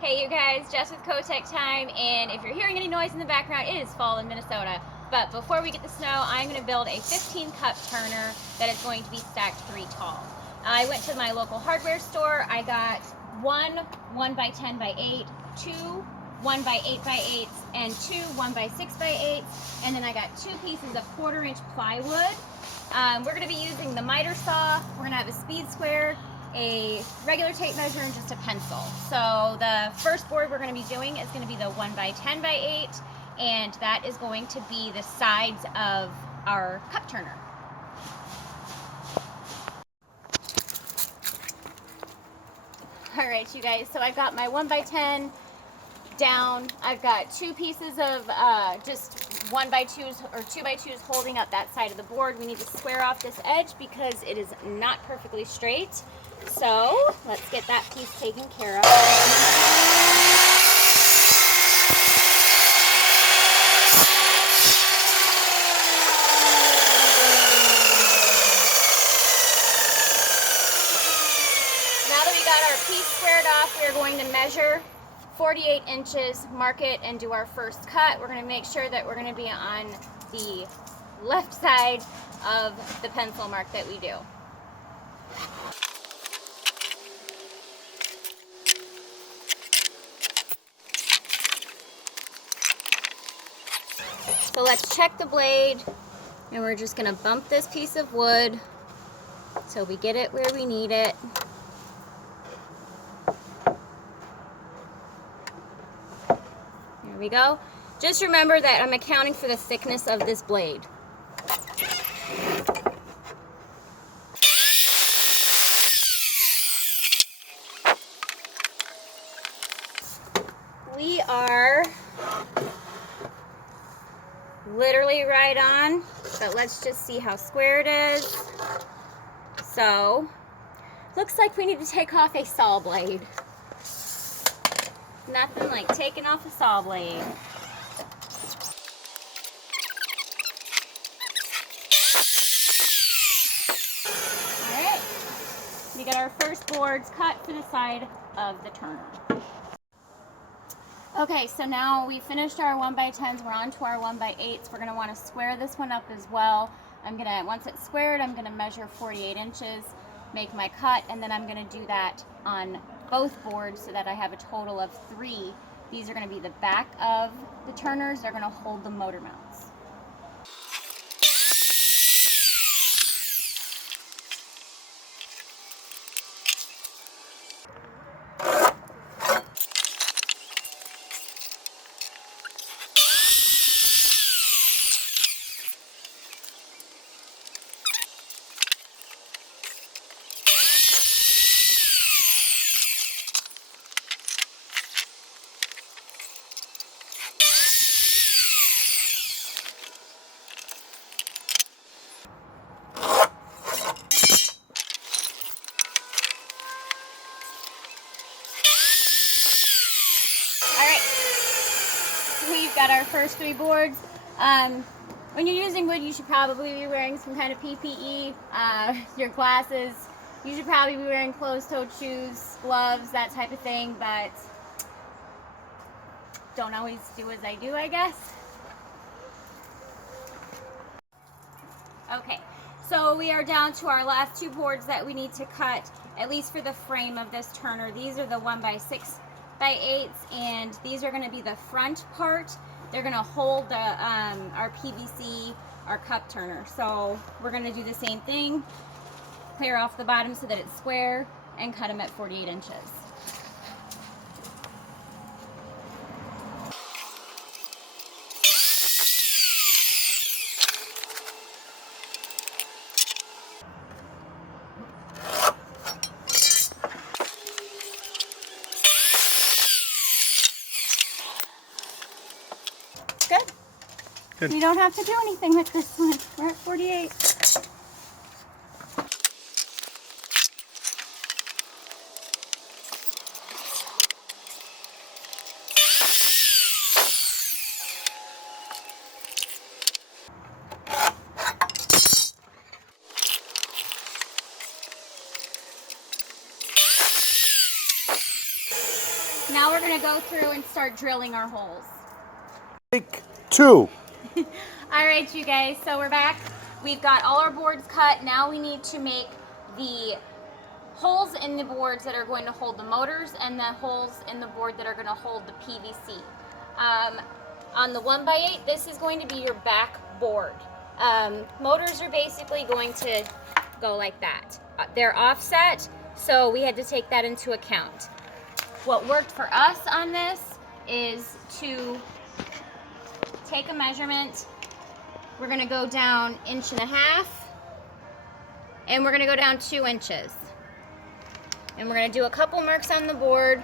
Hey you guys, Jess with Kotech Time, and if you're hearing any noise in the background, it is fall in Minnesota. But before we get the snow, I'm going to build a 15 cup turner that is going to be stacked 3 tall. I went to my local hardware store. I got one 1x10 by 8, two 1x8 by 8s, and two 1x6 by 8s, and then I got 2 pieces of 1/4 inch plywood. We're going to be using the miter saw. We're going to have a speed square, a regular tape measure, and just a pencil. So the first board we're going to be doing is going to be the 1x10 by 8, and that is going to be the sides of our cup turner. Alright you guys, so I've got my 1x10 down. I've got 2 pieces of just 1x2s or 2x2s holding up that side of the board. We need to square off this edge because it is not perfectly straight. So let's get that piece taken care of. Now that we got our piece squared off, we're going to measure 48 inches, mark it, and do our first cut. We're going to make sure that we're going to be on the left side of the pencil mark that we do. So let's check the blade, and we're just going to bump this piece of wood so we get it where we need it. There we go. Just remember that I'm accounting for the thickness of this blade. We are literally right on, but let's just see how square it is. So, looks like we need to take off a saw blade. Nothing like taking off a saw blade. Alright, we got our first boards cut for the side of the turner. Okay, so now we finished our 1x10s, we're on to our 1x8s. We're going to want to square this one up as well. Once it's squared, I'm going to measure 48 inches, make my cut, and then I'm going to do that on both boards so that I have a total of 3. These are going to be the back of the turners. They're going to hold the motor mounts. We've got our first 3 boards. When you're using wood, you should probably be wearing some kind of PPE, your glasses. You should probably be wearing closed-toed shoes, gloves, that type of thing, but don't always do as I do, I guess. Okay, so we are down to our last 2 boards that we need to cut, at least for the frame of this turner. These are the 1x6 by 8s, and these are going to be the front part. They're going to hold the, our PVC, our cup turner. So we're going to do the same thing, clear off the bottom so that it's square, and cut them at 48 inches. Good. You don't have to do anything with this one. We're at 48. Now now we're gonna go through and start drilling our holes. Take 2. All right, you guys, so we're back. We've got all our boards cut. Now we need to make the holes in the boards that are going to hold the motors and the holes in the board that are going to hold the PVC. On the 1x8, this is going to be your back board. Motors are basically going to go like that. They're offset, so we had to take that into account. What worked for us on this is to take a measurement. We're going to go down 1.5 inches, and we're going to go down 2 inches. And we're going to do a couple marks on the board.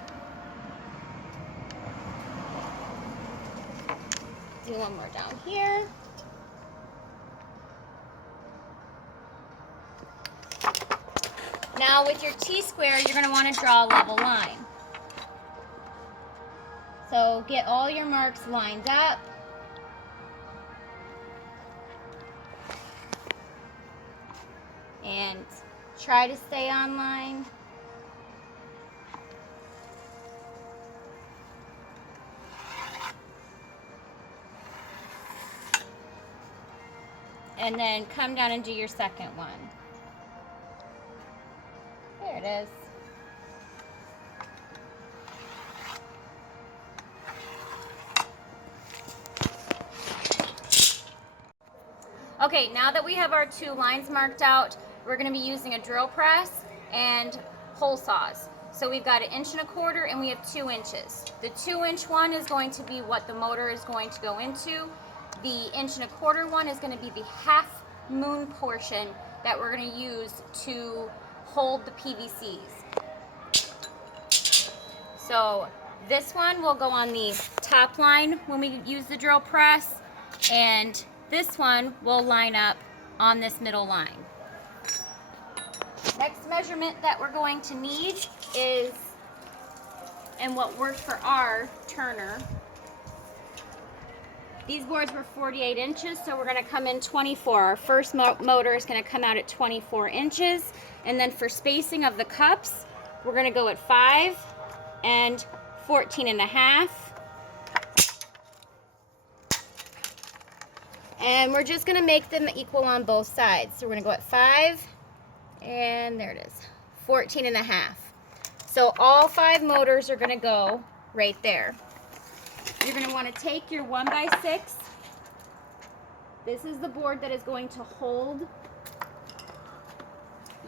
Do one more down here. Now with your T-square, you're going to want to draw a level line. So get all your marks lined up. And try to stay on line. And then come down and do your second one. There it is. Okay, now that we have our 2 lines marked out, we're going to be using a drill press and hole saws. So we've got 1.25 inches and we have 2 inches. The 2-inch one is going to be what the motor is going to go into. The 1.25 inch one is going to be the half moon portion that we're going to use to hold the PVCs. So this one will go on the top line when we use the drill press, and this one will line up on this middle line. Next measurement that we're going to need is, and what worked for our turner, these boards were 48 inches, so we're going to come in 24. Our first motor is going to come out at 24 inches. And then for spacing of the cups, we're going to go at 5 and 14.5. And we're just going to make them equal on both sides. So we're going to go at 5, and there it is, 14.5. So all 5 motors are going to go right there. You're going to want to take your 1x6. This is the board that is going to hold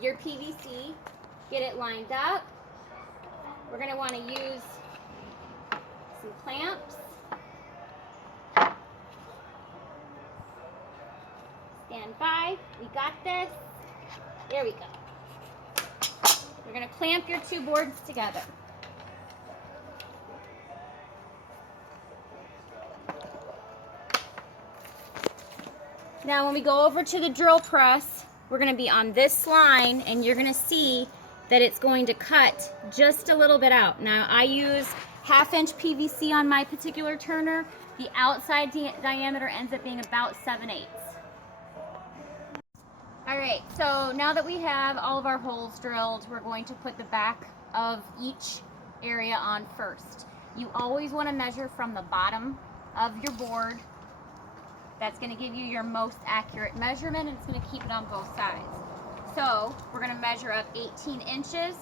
your PVC. Get it lined up. We're going to want to use some clamps. Stand by. We got this. There we go. We're going to clamp your 2 boards together. Now when we go over to the drill press, we're going to be on this line, and you're going to see that it's going to cut just a little bit out. Now I use 1/2 inch PVC on my particular turner. The outside diameter ends up being about 7/8. Alright, so now that we have all of our holes drilled, we're going to put the back of each area on first. You always want to measure from the bottom of your board. That's going to give you your most accurate measurement, and it's going to keep it on both sides. So we're going to measure up 18 inches,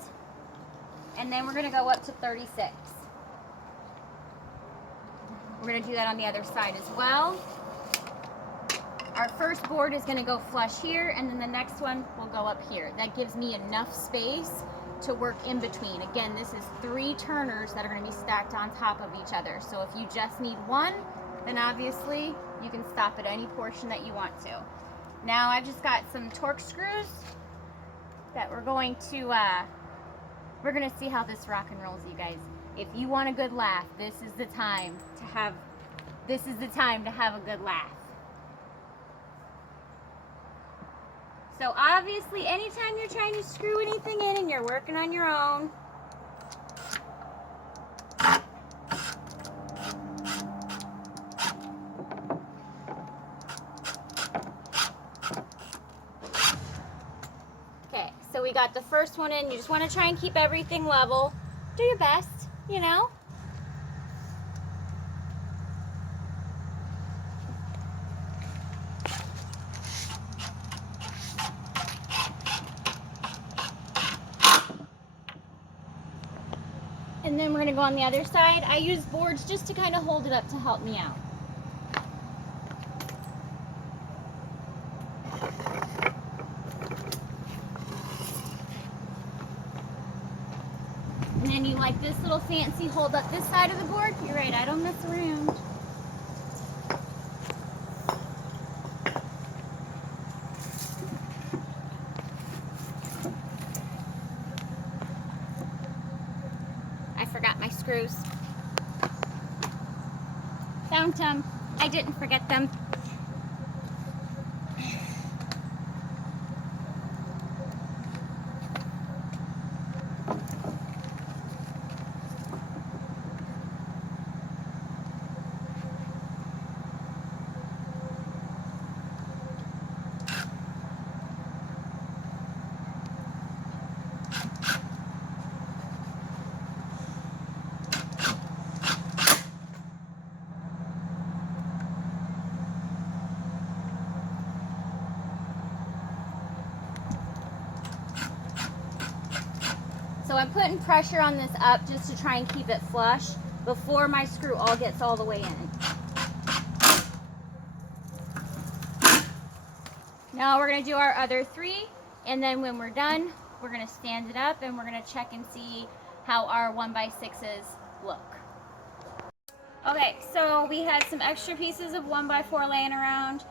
and then we're going to go up to 36. We're going to do that on the other side as well. Our first board is going to go flush here, and then the next one will go up here. That gives me enough space to work in between. Again, this is 3 turners that are going to be stacked on top of each other. So if you just need one, then obviously you can stop at any portion that you want to. Now I've just got some torque screws that we're going to see how this rock and rolls, you guys. If you want a good laugh, this is the time to have a good laugh. So obviously, anytime you're trying to screw anything in and you're working on your own, okay, so we got the first one in. You just want to try and keep everything level. Do your best, you know. And then we're gonna go on the other side. I use boards just to kind of hold it up to help me out. And then you like this little fancy hold up this side of the board. You're right, I don't mess around. I forgot my screws. Found them. I didn't forget them. So I'm putting pressure on this up just to try and keep it flush before my screw all gets all the way in. Now we're going to do our other 3, and then when we're done, we're going to stand it up and we're going to check and see how our 1x6s look. Okay, so we had some extra pieces of 1x4 laying around.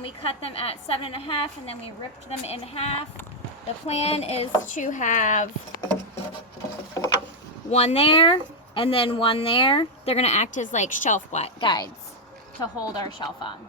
We cut them at 7.5 and then we ripped them in half. The plan is to have one there and then one there. They're going to act as like shelf guides to hold our shelf on.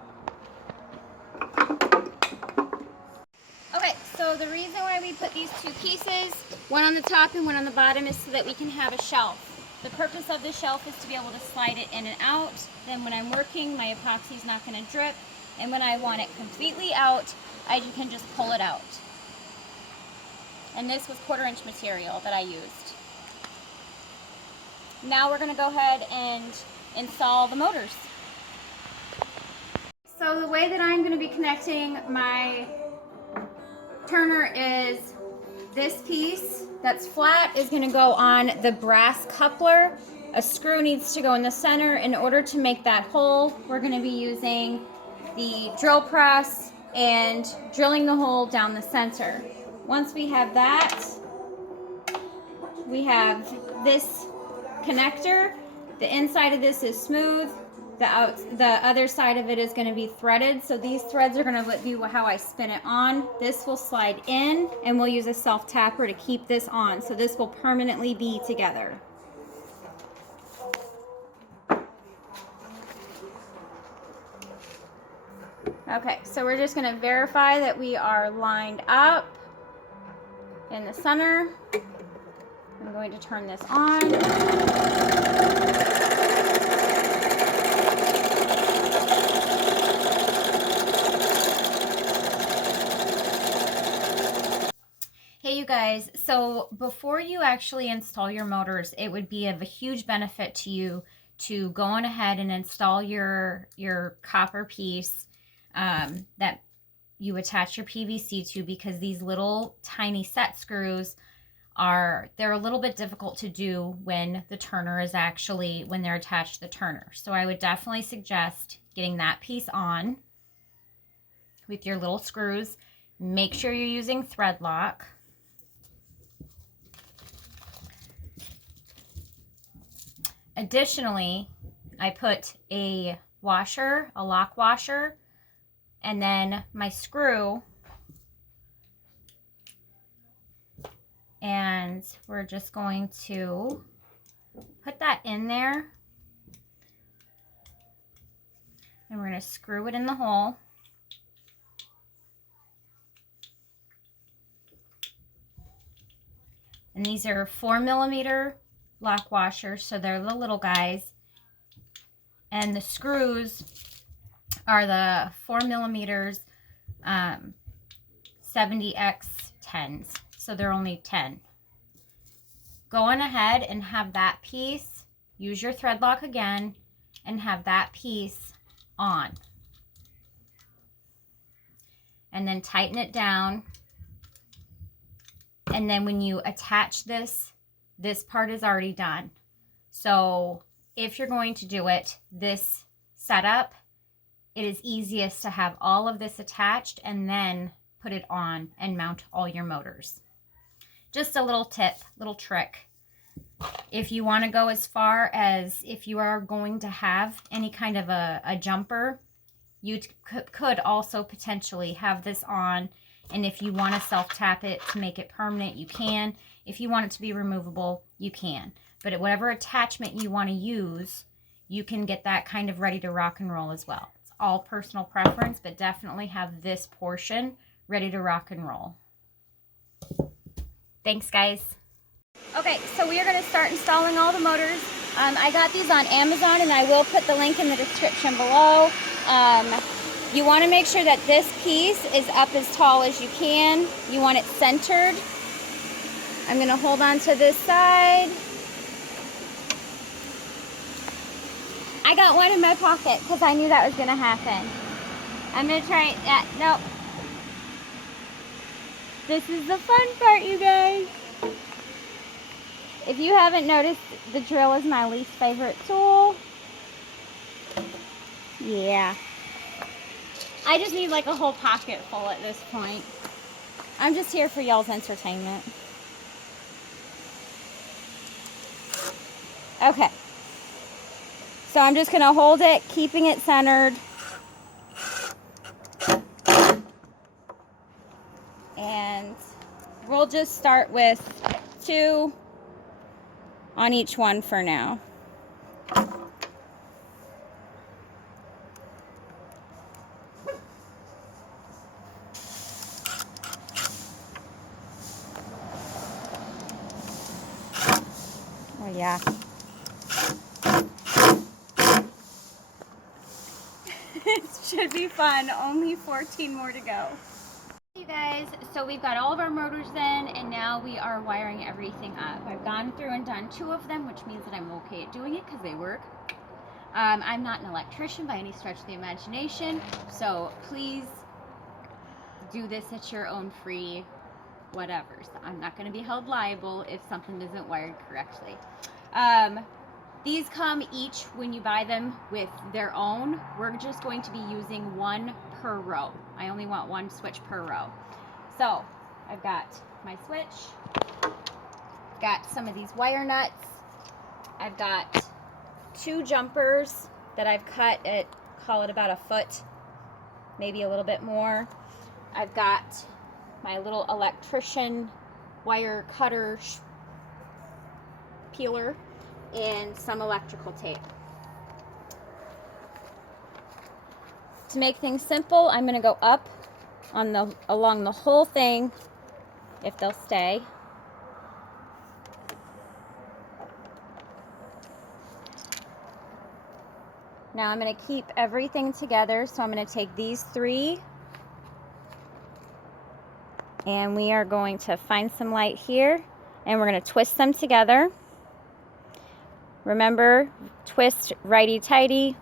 Okay, so the reason why we put these 2 pieces, one on the top and one on the bottom, is so that we can have a shelf. The purpose of the shelf is to be able to slide it in and out. Then when I'm working, my epoxy is not going to drip. And when I want it completely out, I can just pull it out. And this was 1/4 inch material that I used. Now we're going to go ahead and install the motors. So the way that I'm going to be connecting my turner is this piece that's flat is going to go on the brass coupler. A screw needs to go in the center. In order to make that hole, we're going to be using the drill press and drilling the hole down the center. Once we have that, we have this connector. The inside of this is smooth. The other side of it is going to be threaded. So these threads are going to be how I spin it on. This will slide in and we'll use a self tapper to keep this on. So this will permanently be together. Okay, so we're just going to verify that we are lined up in the center. I'm going to turn this on. Hey you guys, so before you actually install your motors, it would be of a huge benefit to you to go on ahead and install your copper piece that you attach your PVC to, because these little tiny set screws they're a little bit difficult to do when the turner is actually, when they're attached to the turner. So I would definitely suggest getting that piece on with your little screws. Make sure you're using thread lock. Additionally, I put a washer, a lock washer, and then my screw, and we're just going to put that in there, and we're going to screw it in the hole. And these are 4mm lock washers, so they're the little guys, and the screws are the 4mm 70x10s, so they're only 10. Go on ahead and have that piece, use your thread lock again, and have that piece on, and then tighten it down. And then when you attach this part is already done. So if you're going to do it, this setup, it is easiest to have all of this attached and then put it on and mount all your motors. Just a little tip, little trick. If you want to go as far as if you are going to have any kind of a jumper, you could also potentially have this on, and if you want to self-tap it to make it permanent, you can. If you want it to be removable, you can. But whatever attachment you want to use, you can get that kind of ready to rock and roll as well. It's all personal preference, but definitely have this portion ready to rock and roll. Thanks, guys. Okay, so we are going to start installing all the motors. I got these on Amazon, and I will put the link in the description below. You want to make sure that this piece is up as tall as you can. You want it centered. I'm going to hold on to this side. I got one in my pocket because I knew that was going to happen. I'm going to try that. Nope. This is the fun part, you guys. If you haven't noticed, the drill is my least favorite tool. Yeah. I just need like a whole pocket full at this point. I'm just here for y'all's entertainment. Okay. So I'm just going to hold it, keeping it centered. And we'll just start with 2 on each one for now. Oh yeah. It should be fun. Only 14 more to go. You guys, so we've got all of our motors in, and now we are wiring everything up. I've gone through and done 2 of them, which means that I'm okay at doing it because they work. I'm not an electrician by any stretch of the imagination, so please do this at your own free whatever. So I'm not going to be held liable if something isn't wired correctly. These come each, when you buy them, with their own. We're just going to be using 1 per row. I only want 1 switch per row. So I've got my switch, got some of these wire nuts, I've got 2 jumpers that I've cut at, call it about 1 foot, maybe a little bit more. I've got my little electrician wire cutter peeler and some electrical tape. To make things simple, I'm going to go up on along the whole thing, if they'll stay. Now I'm going to keep everything together, so I'm going to take these 3 and we are going to find some light here, and we're going to twist them together. Remember, twist righty-tighty,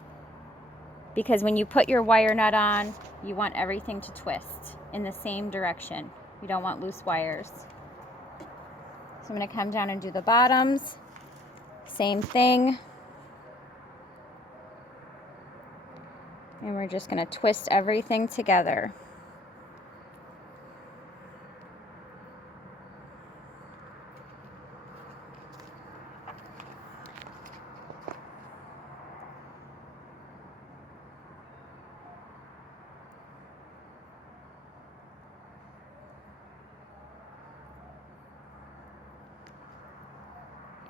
because when you put your wire nut on, you want everything to twist in the same direction. You don't want loose wires. So I'm going to come down and do the bottoms. Same thing. And we're just going to twist everything together.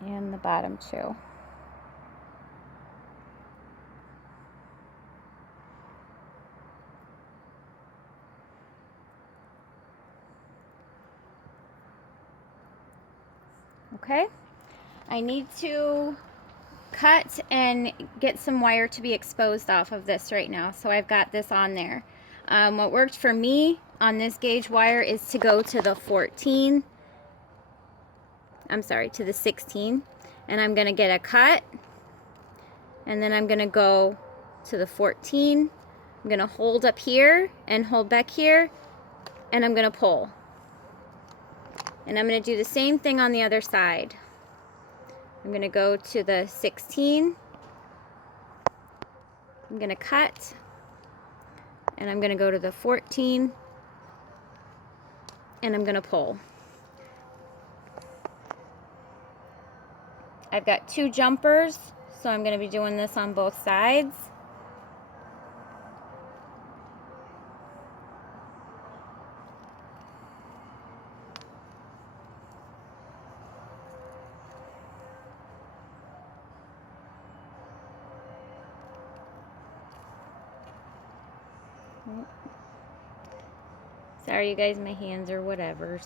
And the bottom 2. Okay, I need to cut and get some wire to be exposed off of this right now, so I've got this on there. What worked for me on this gauge wire is to go to the 14, I'm sorry, to the 16, and I'm going to get a cut, and then I'm going to go to the 14. I'm going to hold up here and hold back here, and I'm going to pull. And I'm going to do the same thing on the other side. I'm going to go to the 16. I'm going to cut, and I'm going to go to the 14, and I'm going to pull. I've got 2 jumpers, so I'm going to be doing this on both sides. Sorry you guys, my hands are whatevers.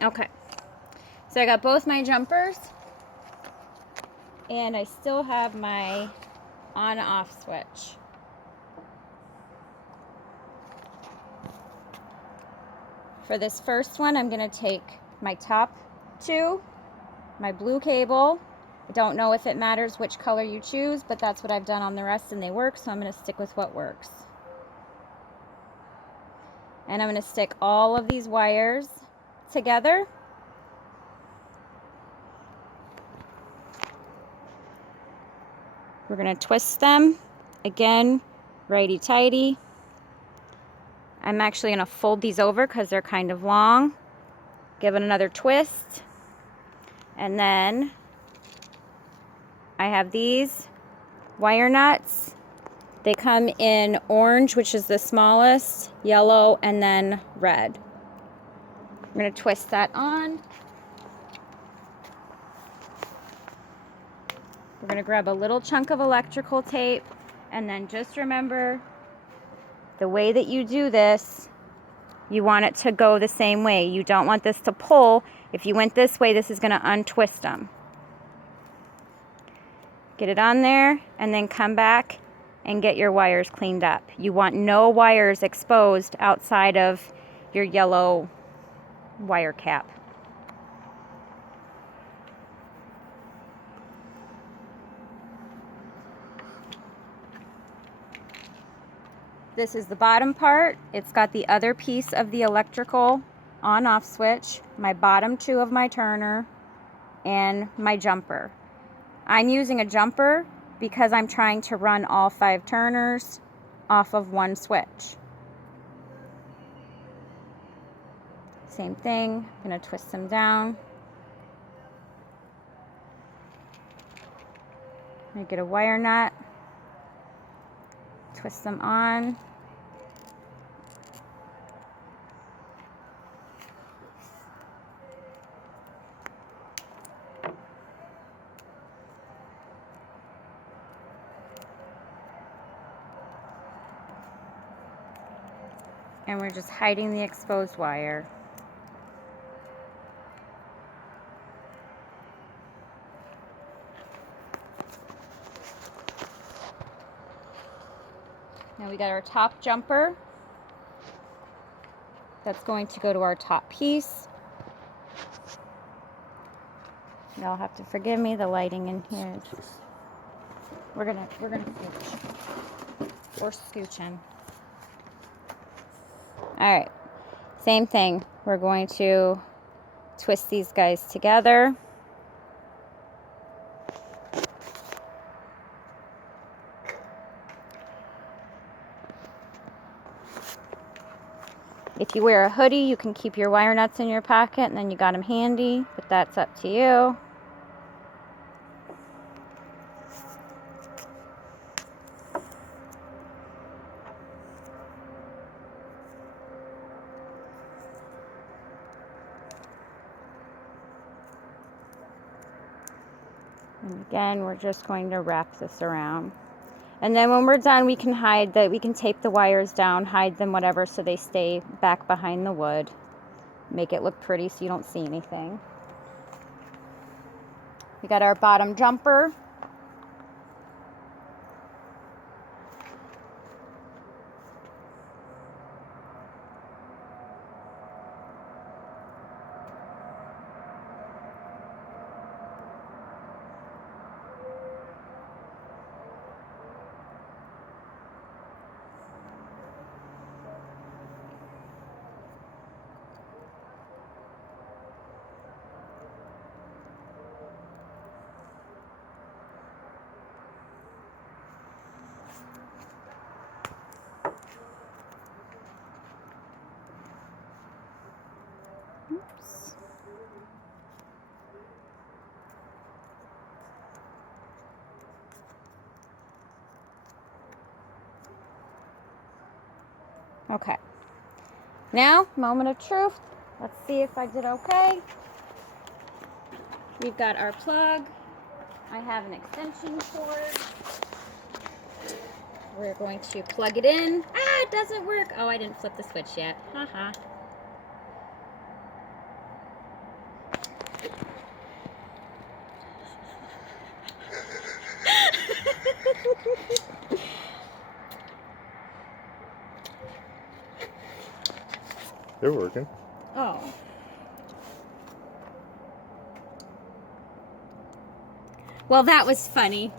Okay, so I got both my jumpers, and I still have my on-off switch. For this first one, I'm going to take my top 2, my blue cable. I don't know if it matters which color you choose, but that's what I've done on the rest, and they work, so I'm going to stick with what works. And I'm going to stick all of these wires together. We're going to twist them. Again, righty-tighty. I'm actually going to fold these over because they're kind of long. Give it another twist. And then I have these wire nuts. They come in orange, which is the smallest, yellow, and then red. I'm going to twist that on. We're going to grab a little chunk of electrical tape, and then just remember, the way that you do this, you want it to go the same way. You don't want this to pull. If you went this way, this is going to untwist them. Get it on there, and then come back and get your wires cleaned up. You want no wires exposed outside of your yellow wire cap. This is the bottom part. It's got the other piece of the electrical on-off switch, my bottom 2 of my turner, and my jumper. I'm using a jumper because I'm trying to run all 5 turners off of one switch. Same thing, I'm going to twist them down. I'm going to get a wire nut, twist them on. And we're just hiding the exposed wire. Now we got our top jumper. That's going to go to our top piece. Y'all have to forgive me, the lighting in here is, we're gonna scooch. We're scooching. Alright, same thing. We're going to twist these guys together. If you wear a hoodie, you can keep your wire nuts in your pocket and then you got them handy, but that's up to you. And again, we're just going to wrap this around. And then when we're done, we can we can tape the wires down, hide them, whatever, so they stay back behind the wood. Make it look pretty so you don't see anything. We got our bottom jumper. Oops. Okay. Now, moment of truth. Let's see if I did okay. We've got our plug. I have an extension cord. We're going to plug it in. Ah, it doesn't work. Oh, I didn't flip the switch yet. Haha. They're working. Oh. Well, that was funny.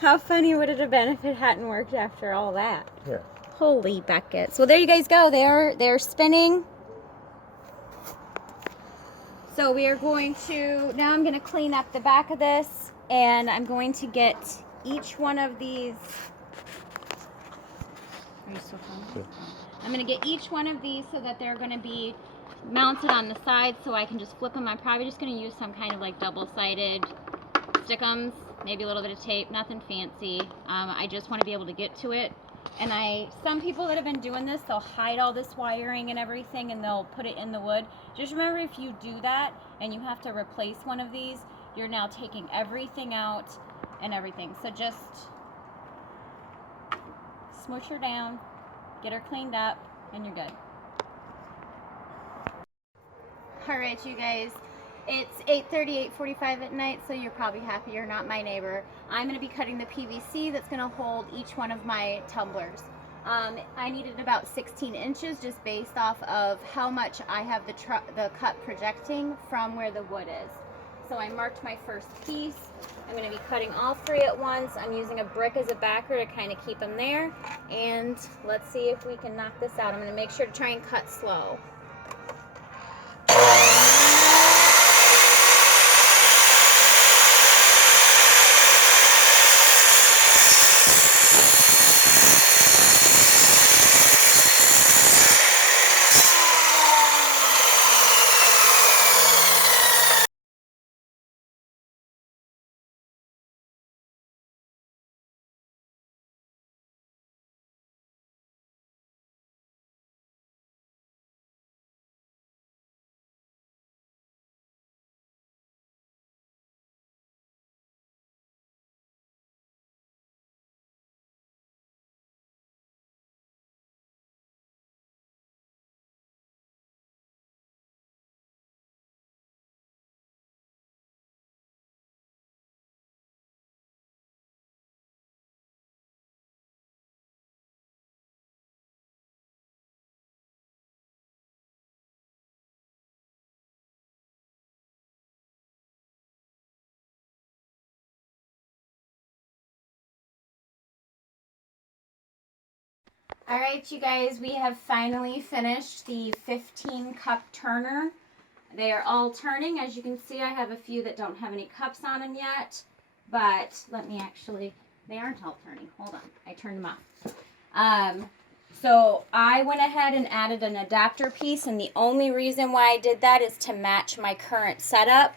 How funny would it have been if it hadn't worked after all that? Yeah. Holy buckets. Well, there you guys go. They're spinning. So we are going to, now I'm going to clean up the back of this, and I'm going to get each one of these. Are you still filming? Yeah. I'm going to get each one of these so that they're going to be mounted on the side so I can just flip them. I'm probably just going to use some kind of like double-sided stick'ems, maybe a little bit of tape, nothing fancy. I just want to be able to get to it. And some people that have been doing this, they'll hide all this wiring and everything and they'll put it in the wood. Just remember, if you do that and you have to replace one of these, you're now taking everything out and everything. So just smush her down, get her cleaned up, and you're good. Alright, you guys, it's 8:30, 8:45 at night, so you're probably happy you're not my neighbor. I'm going to be cutting the PVC that's going to hold each one of my tumblers. I needed about 16 inches just based off of how much I have the cut projecting from where the wood is. So I marked my first piece. I'm going to be cutting all three at once. I'm using a brick as a backer to kind of keep them there. And let's see if we can knock this out. I'm going to make sure to try and cut slow. Alright, you guys, we have finally finished the 15 cup turner. They are all turning. As you can see, I have a few that don't have any cups on them yet, but let me actually, they aren't all turning. Hold on, I turned them off. So I went ahead and added an adapter piece, and the only reason why I did that is to match my current setup.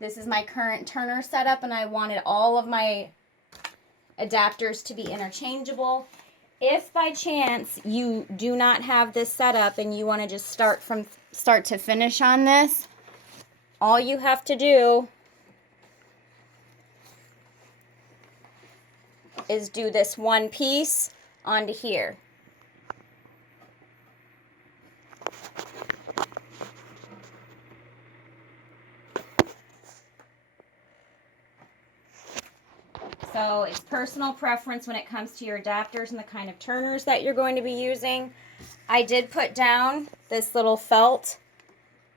This is my current turner setup, and I wanted all of my adapters to be interchangeable. If by chance you do not have this setup and you want to just start from start to finish on this, all you have to do is do this one piece onto here. So it's personal preference when it comes to your adapters and the kind of turners that you're going to be using. I did put down this little felt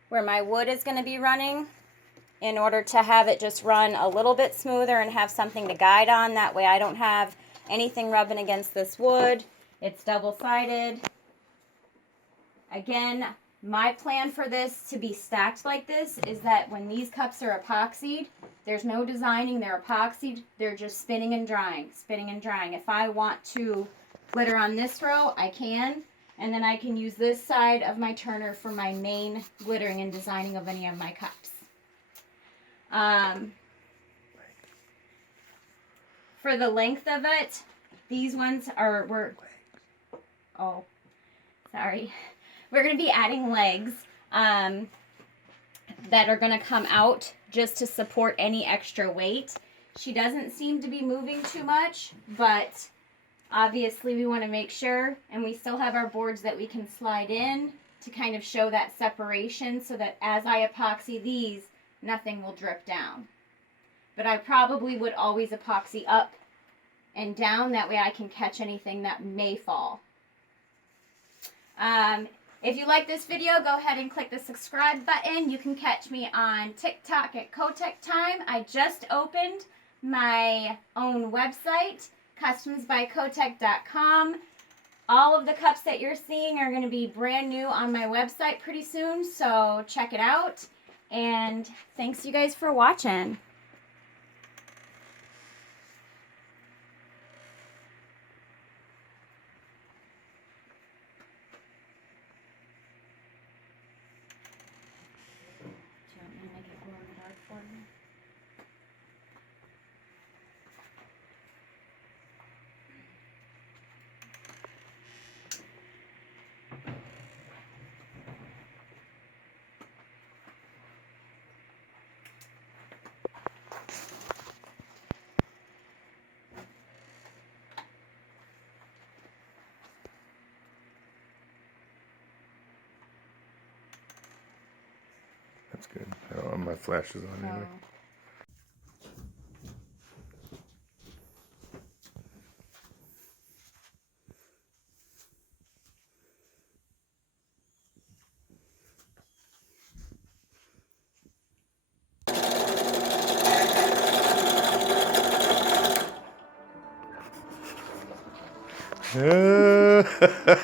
where my wood is going to be running in order to have it just run a little bit smoother and have something to guide on. That way I don't have anything rubbing against this wood. It's double-sided. Again, my plan for this to be stacked like this is that when these cups are epoxied, there's no designing, they're epoxied, they're just spinning and drying, spinning and drying. If I want to glitter on this row, I can. And then I can use this side of my turner for my main glittering and designing of any of my cups. For the length of it, these ones are, we're going to be adding legs that are going to come out just to support any extra weight. She doesn't seem to be moving too much, but obviously we want to make sure, and we still have our boards that we can slide in to kind of show that separation so that as I epoxy these, nothing will drip down. But I probably would always epoxy up and down, that way I can catch anything that may fall. If you like this video, go ahead and click the subscribe button. You can catch me on TikTok at Kotech Time. I just opened my own website, customsbykotech.com. All of the cups that you're seeing are going to be brand new on my website pretty soon, so check it out. And thanks you guys for watching. That's good. Oh, my flash is on anyway.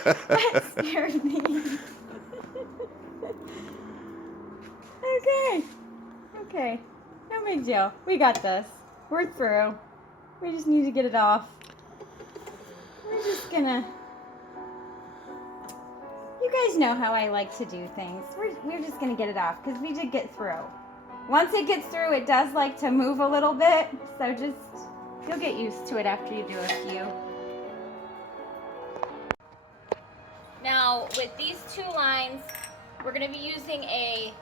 That scared me. Okay. No big deal. We got this. We're through. We just need to get it off. We're just gonna... You guys know how I like to do things. We're just gonna get it off because we did get through. Once it gets through, it does like to move a little bit. So just, you'll get used to it after you do a few. Now, with these two lines, we're going to be using a